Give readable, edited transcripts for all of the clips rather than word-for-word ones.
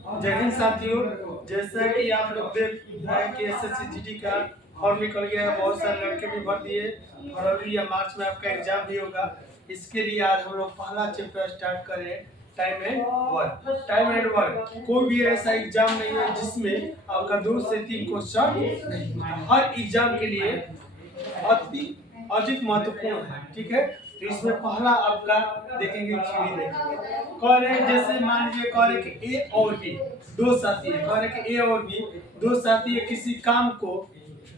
जय हिंद साथियों, जैसा कि आप लोग देख रहे हैं कि SSCGD का फॉर्म निकल गया है। बहुत सारे लड़के भी भर दिए। फरवरी या मार्च में आपका एग्जाम भी होगा। इसके लिए आज हम लोग पहला चैप्टर स्टार्ट करें, time and work. Time and work कोई भी ऐसा एग्जाम नहीं है जिसमें आपका 2 से 3 क्वेश्चन नहीं होता। हर एग्जाम के लिए अति अधिक महत्वपूर्ण है, ठीक है। तो इसमें पहला आपका देखेंगे, थ्योरी देखेंगे। कह रहे हैं जैसे मान लीजिए कह रहे कि ए और बी दो साथी है। कह रहे कि ए और बी दो साथी है, किसी काम को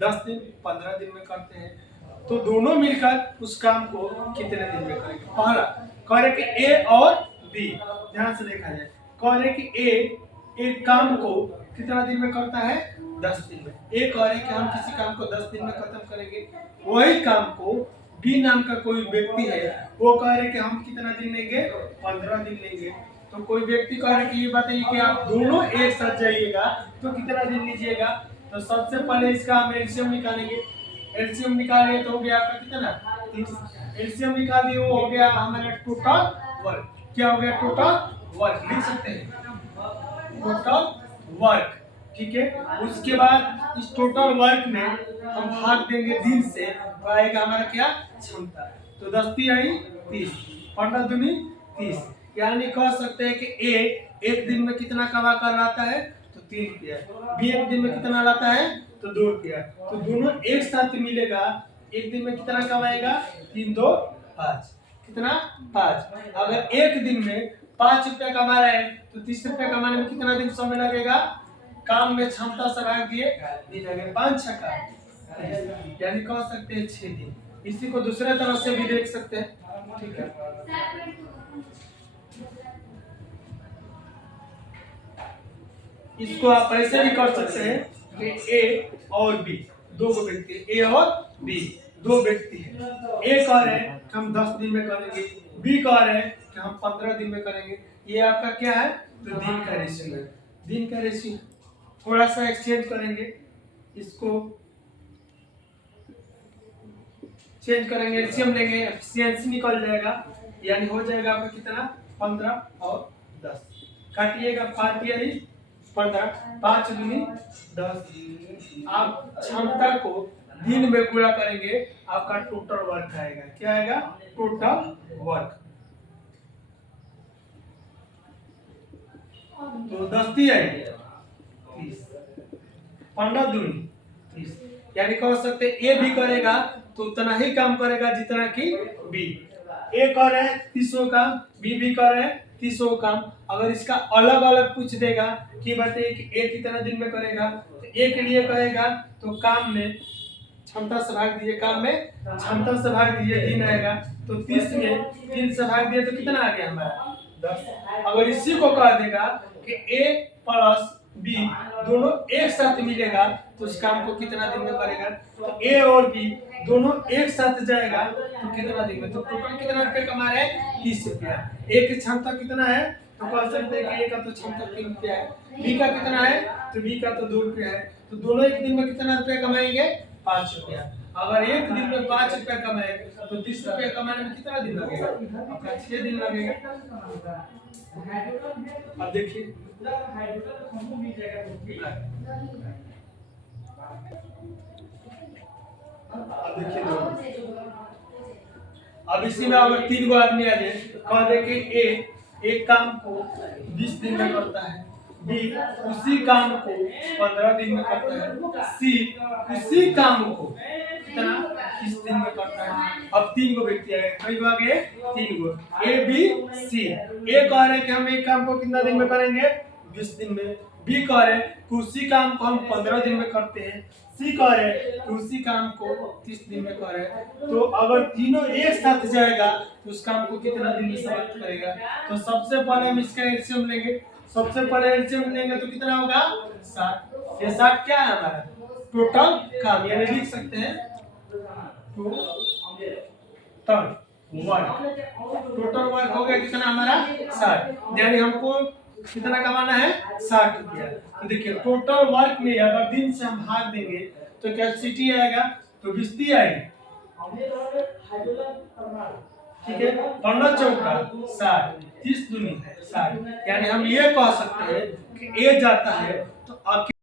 10 दिन 15 दिन में करते हैं, तो दोनों मिलकर उस काम को कितने दिन में करेंगे। पहला कह रहे कि ए और बी, ध्यान से देखा जाए, कह रहे कि ए एक काम को कितना दिन में करता है, 10 दिन में। ए कह रहे कि हम किसी काम को 10 दिन में खत्म करेंगे। वही काम को बी नाम का कोई व्यक्ति है, वो कह रहे कि हम कितना दिन लेंगे, 15 दिन लेंगे। तो कोई व्यक्ति कह रहे कि ये बताइए कि आप दोनों एक साथ जाइएगा तो कितना दिन लीजिएगा। तो सबसे पहले इसका हम एलसीएम निकालेंगे। एलसीएम निकालेंगे तो हो गया आपका कितना, 30। एलसीएम निकाल दिए, वो हो गया हमारा टोटल वर्क। क्या हो गया, टोटल वर्क लिख सकते हैं, टोटल वर्क, ठीक है। उसके बाद इस टोटल वर्क में हम भाग देंगे दिन से, तो आएगा हमारा क्या, क्षमता। तो 10 × 30, 15 दूनी 30। यानी कह सकते हैं कि ए एक दिन में कितना कमा कर लाता है, तो 3 रुपया। बी एक दिन में कितना लाता है, तो 2 रुपया। तो दोनों एक साथ मिलेगा, एक दिन में कितना कमाएगा, 3 × 2 = 5। कितना, 5। अगर एक दिन में 5 रुपया कमा रहा है तो 30 रुपया कमाने में कितना दिन समय लगेगा, काम में क्षमता से भाग दिए दिन लगे, 5 × 6 यानी कह सकते हैं 6 दिन। इसी को दूसरे तरह से भी देख सकते हैं, ठीक है। इसको आप ऐसे भी कर सकते हैं कि ए और बी दो व्यक्ति, ए और बी दो व्यक्ति हैं। ए कह रहे हैं कि हम 10 दिन में करेंगे, बी कह रहे हैं कि हम 15 दिन में करेंगे। ये आपका क्या है, तो दिन का रेशियो है। दिन का रेशियो थोड़ा सा एक्सचेंज करेंगे, इसको चेंज करेंगे, एलसीएम लेंगे, एफिशिएंसी निकल जाएगा। यानी हो जाएगा आपका कितना, 15 और 10। काटिएगा, 5 × 15, 5 × 10। आप क्षमता को दिन में पूरा करेंगे, आपका टोटल वर्क आएगा। क्या आएगा, टोटल वर्क। तो 10 × 30, 15 × 2 = 30। यानी कह सकते ए भी करेगा तो उतना ही काम करेगा जितना कि बी। ए कर रहे हैं 30 काम, बी भी कर रहे हैं 30 काम। अगर इसका अलग अलग पूछ देगा कि बताइए कि ए कितना दिन में करेगा, तो ए के लिए कहेगा तो काम में क्षमता से भाग दीजिए, काम में क्षमता से भाग दीजिए, दिन आएगा। तो 30 में 3 से भाग दिए तो कितना आ गया हमारा, 10। अगर इसी को कह देगा कि ए प्लस बी दोनों एक साथ मिलेगा तो उस काम को कितना दिन में करेगा। तो ए और बी दोनों एक साथ जाएगा तो कितना दिन में, तो टोटल कितना रुपया कमा रहे हैं, 30 रुपया। ए की क्षमता कितना है, तो कह सकते हैं कि ए का तो क्षमता 3 रुपया है, बी का कितना है, तो बी का तो 2 रुपया है। तो दोनों एक दिन में कितना रुपया कमाएंगे, 5 रुपया। अगर एक दिन में 5 रुपया कमाएंगे तो 30 रुपया कमाने में कितना दिन लगेगा, आपका 6 दिन लगेगा। अब देखिए, अब इसी में अगर 3 गो आदमी आ जाए, कह दे कि ए एक काम को 20 दिन में करता है, बी उसी काम को 15 दिन में करता है, सी उसी काम को कितना 30 दिन में करता है। अब 3 गो व्यक्ति आए, कई गो आ गए, 3 गो, ए बी सी। ए कह रहे कि हम एक काम को कितना दिन में करेंगे, 20 दिन में। बी कह रहे कि उसी काम को हम 15 दिन में करते हैं। सी कह रहे कि उसी काम को 30 दिन में करे। तो अगर तीनों एक साथ जाएगा तो उस काम को कितना दिन में समाप्त करेगा। तो सबसे पहले हम इसका एलसीएम लेंगे। सबसे पहले एलसीएम लेंगे तो कितना होगा, 60। ये 60 क्या है हमारा, टोटल काम। यानी लिख सकते हैं टोटल वर्क। टोटल वर्क हो गया कितना हमारा, 60। यानी हमको कितना कमाना है, 60 रुपया। तो देखिए टोटल वर्क में अगर दिन से हम भाग देंगे तो कैपेसिटी आएगा, तो 20 आएगी, ठीक है। 15 × 4 = 60। 30 दूनी 60, यानी हम ये कह सकते हैं कि ए जाता है तो